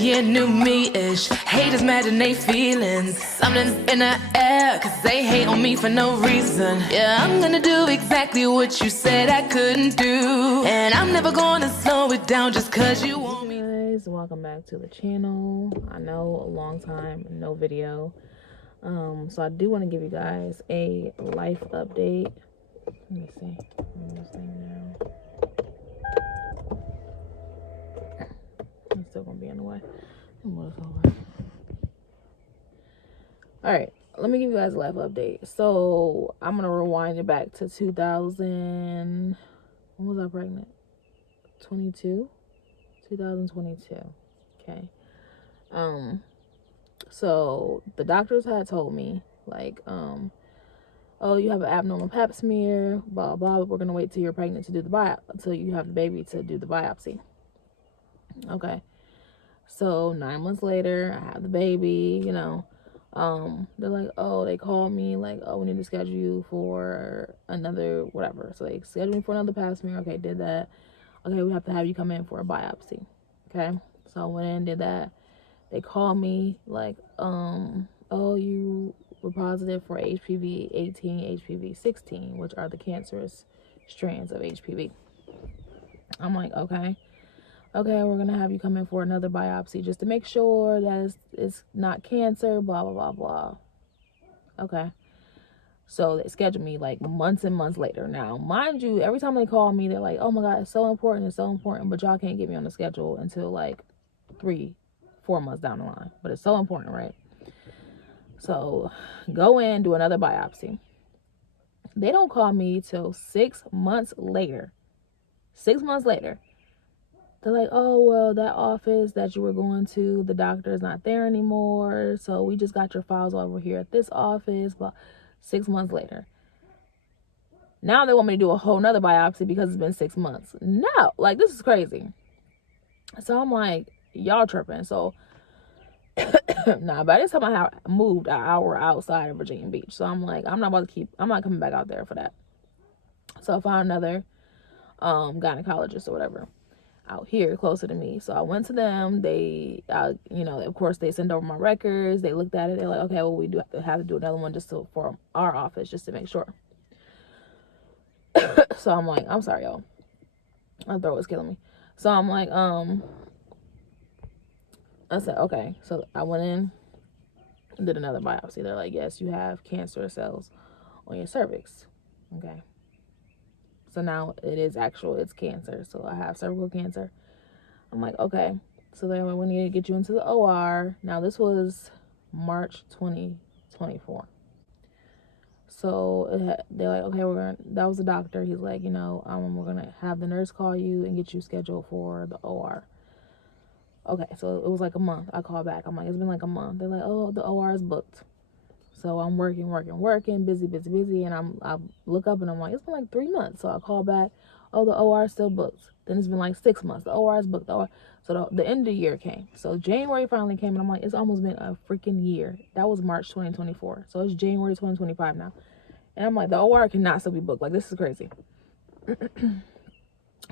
Yeah, new me-ish. Haters mad and they feelings. Something's in the air, cause they hate on me for no reason. Yeah, I'm gonna do exactly what you said I couldn't do. And I'm never gonna slow it down just cause you want me. Hey guys, welcome back to the channel. I know a long time, no video. So I do want to give you guys a life update. Let me see. This thing now. I'm still gonna be in the way. Alright, let me give you guys a life update. So I'm gonna rewind it back to 2000. When was I pregnant? 2022. Okay. So the doctors had told me, like, oh, you have an abnormal pap smear, blah blah, but we're gonna wait till you're pregnant to do the until you have the baby to do the biopsy. Okay. So 9 months later, I have the baby, you know. They're like, oh, they called me, like, oh, we need to schedule you for another whatever. So they scheduled me for another pap smear. Okay, did that. Okay, we have to have you come in for a biopsy. Okay. So I went in, did that. They called me like, oh, you were positive for HPV 18, HPV 16, which are the cancerous strands of HPV. I'm like, okay, we're gonna have you come in for another biopsy just to make sure that it's not cancer, blah blah blah blah. Okay. So they scheduled me like months and months later. Now, mind you, every time they call me, they're like, oh my God, it's so important, but y'all can't get me on the schedule until like 3-4 months down the line. But it's so important, right? So go in, do another biopsy. They don't call me till 6 months later. 6 months later. They're like, oh, well, that office that you were going to, the doctor is not there anymore. So we just got your files over here at this office. But 6 months later. Now they want me to do a whole nother biopsy because it's been 6 months. No, like, this is crazy. So I'm like, y'all tripping. So nah, by this time I have moved an hour outside of Virginia Beach. So I'm like, I'm not coming back out there for that. So I found another gynecologist or whatever out here closer to me. So I went to them. They, you know, of course they sent over my records. They looked at it. They're like, okay, well, we do have to do another one for our office just to make sure. So I'm like, I'm sorry, y'all. My throat is killing me. So I'm like, I said, okay. So I went in and did another biopsy. They're like, yes, you have cancer cells on your cervix. Okay. So now it's cancer. So I have cervical cancer. I'm like, okay. So then we need to get you into the OR. Now this was March 2024. So they're like, okay, that was the doctor. He's like, you know, we're going to have the nurse call you and get you scheduled for the OR. Okay, so it was like a month. I call back. I'm like, it's been like a month. They're like, oh, the OR is booked. So I'm working, busy. And I look up and I'm like, it's been like 3 months. So I call back. Oh, the OR is still booked. Then it's been like 6 months. The OR is booked. So the end of the year came. So January finally came and I'm like, it's almost been a freaking year. That was March 2024. So it's January 2025 now. And I'm like, the OR cannot still be booked. Like, this is crazy.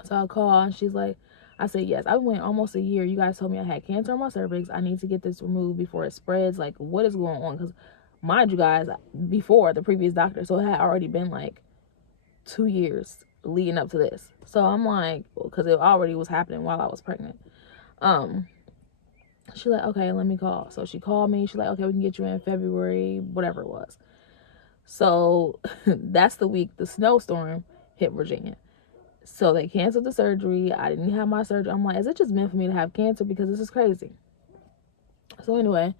So I call and she's like, I said, yes, I went almost a year. You guys told me I had cancer on my cervix. I need to get this removed before it spreads. Like, what is going on? Because, mind you guys, before the previous doctor, so it had already been like 2 years leading up to this. So I'm like, because it already was happening while I was pregnant. She's like, okay, let me call. So she called me. She's like, okay, we can get you in February, whatever it was. So that's the week the snowstorm hit Virginia. So they canceled the surgery. I didn't have my surgery. I'm like, is it just meant for me to have cancer? Because this is crazy. So anyway,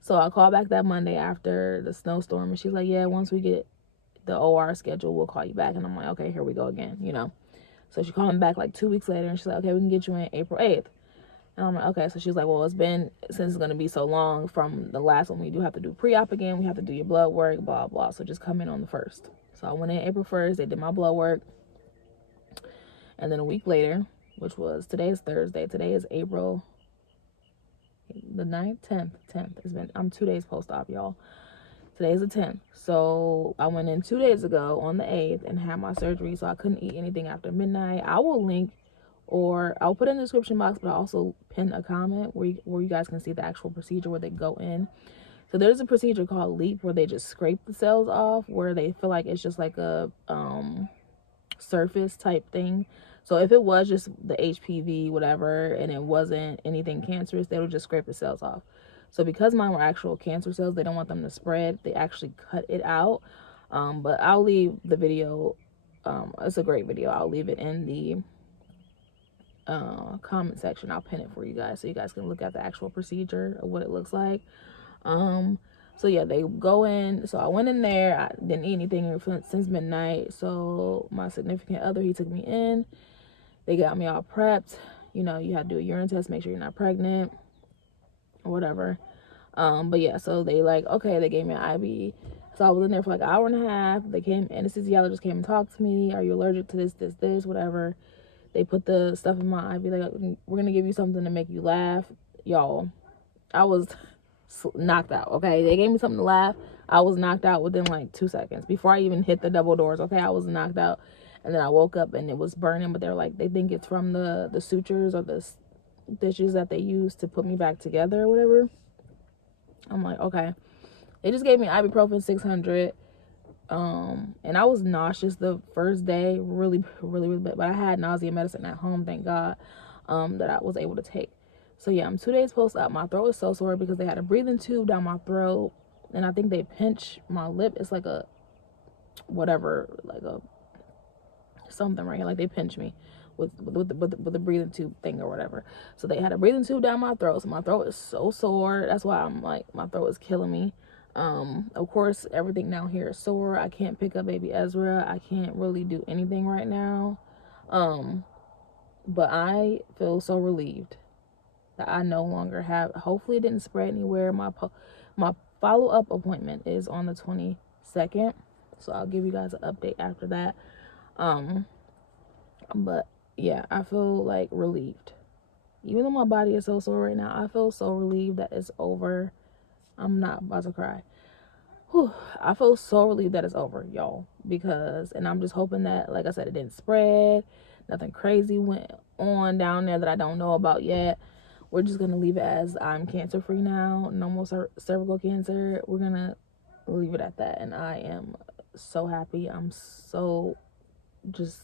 so I called back that Monday after the snowstorm. And she's like, yeah, once we get the OR schedule, we'll call you back. And I'm like, okay, here we go again, you know. So she called me back like 2 weeks later. And she's like, okay, we can get you in April 8th. And I'm like, okay. So she's like, well, since it's going to be so long from the last one, we do have to do pre-op again. We have to do your blood work, blah, blah. So just come in on the 1st. So I went in April 1st. They did my blood work. And then a week later, which was, today is Thursday. Today is April the 9th, 10th. I'm 2 days post-op, y'all. Today's the 10th. So I went in 2 days ago on the 8th and had my surgery. So I couldn't eat anything after midnight. I will link or I'll put it in the description box, but I'll also pin a comment where you guys can see the actual procedure where they go in. So there's a procedure called LEAP where they just scrape the cells off, where they feel like it's just like a surface type thing. So if it was just the HPV, whatever, and it wasn't anything cancerous, they would just scrape the cells off. So because mine were actual cancer cells, they don't want them to spread. They actually cut it out. But I'll leave the video. It's a great video. I'll leave it in the comment section. I'll pin it for you guys so you guys can look at the actual procedure of what it looks like. So yeah, they go in. So I went in there. I didn't eat anything since midnight. So my significant other, he took me in. They got me all prepped. You know, you have to do a urine test, make sure you're not pregnant or whatever. But yeah, so they like, okay, they gave me an IV. So I was in there for like an hour and a half. They came, anesthesiologist came and talked to me. Are you allergic to this, whatever. They put the stuff in my IV. Like, we're going to give you something to make you laugh. Y'all, I was knocked out, okay? They gave me something to laugh. I was knocked out within like 2 seconds. Before I even hit the double doors, okay? I was knocked out. And then I woke up and it was burning, but they're like, they think it's from the sutures or the stitches that they use to put me back together or whatever. I'm like, okay. They just gave me ibuprofen 600. And I was nauseous the first day, really bad. But I had nausea medicine at home, thank God, that I was able to take. So yeah, I'm 2 days post-op. My throat is so sore because they had a breathing tube down my throat, and I think they pinch my lip. It's like a whatever, like a something right here, like they pinch me with the breathing tube thing or whatever. So they had a breathing tube down my throat. So my throat is so sore. That's why I'm like, my throat is killing me. Of course, everything down here is sore. I can't pick up baby Ezra. I can't really do anything right now. But I feel so relieved that I no longer have, hopefully it didn't spread anywhere. My follow-up appointment is on the 22nd. So I'll give you guys an update after that. But yeah, I feel like relieved. Even though my body is so sore right now, I feel so relieved that it's over. I'm not about to cry. Whew. I feel so relieved that it's over, y'all. Because, and I'm just hoping that, like I said, it didn't spread. Nothing crazy went on down there that I don't know about yet. We're just going to leave it as I'm cancer-free now. No more cervical cancer. We're going to leave it at that. And I am so happy. I'm so just,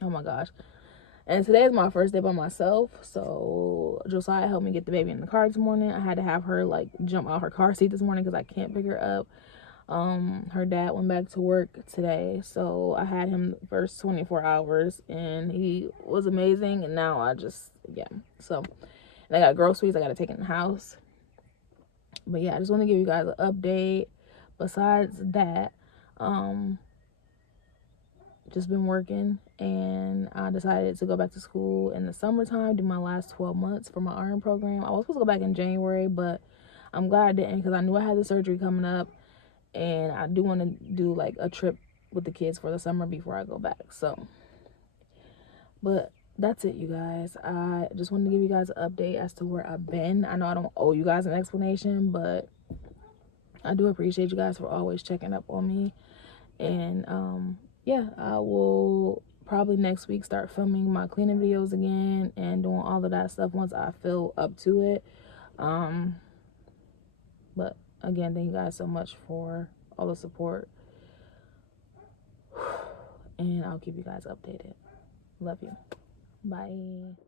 oh my gosh. And today is my first day by myself. So Josiah helped me get the baby in the car this morning. I had to have her like jump out her car seat this morning because I can't pick her up. Her dad went back to work today, so I had him the first 24 hours and he was amazing. And now I just, yeah, so, and I got groceries I got to take in the house. But yeah, I just want to give you guys an update. Besides that, just been working, and I decided to go back to school in the summertime, do my last 12 months for my RN program. I was supposed to go back in January, but I'm glad I didn't because I knew I had the surgery coming up, and I do want to do like a trip with the kids for the summer before I go back. So, but that's it, you guys. I just wanted to give you guys an update as to where I've been. I know I don't owe you guys an explanation, but I do appreciate you guys for always checking up on me. And yeah, I will probably next week start filming my cleaning videos again and doing all of that stuff once I feel up to it. But again, thank you guys so much for all the support, and I'll keep you guys updated. Love you. Bye.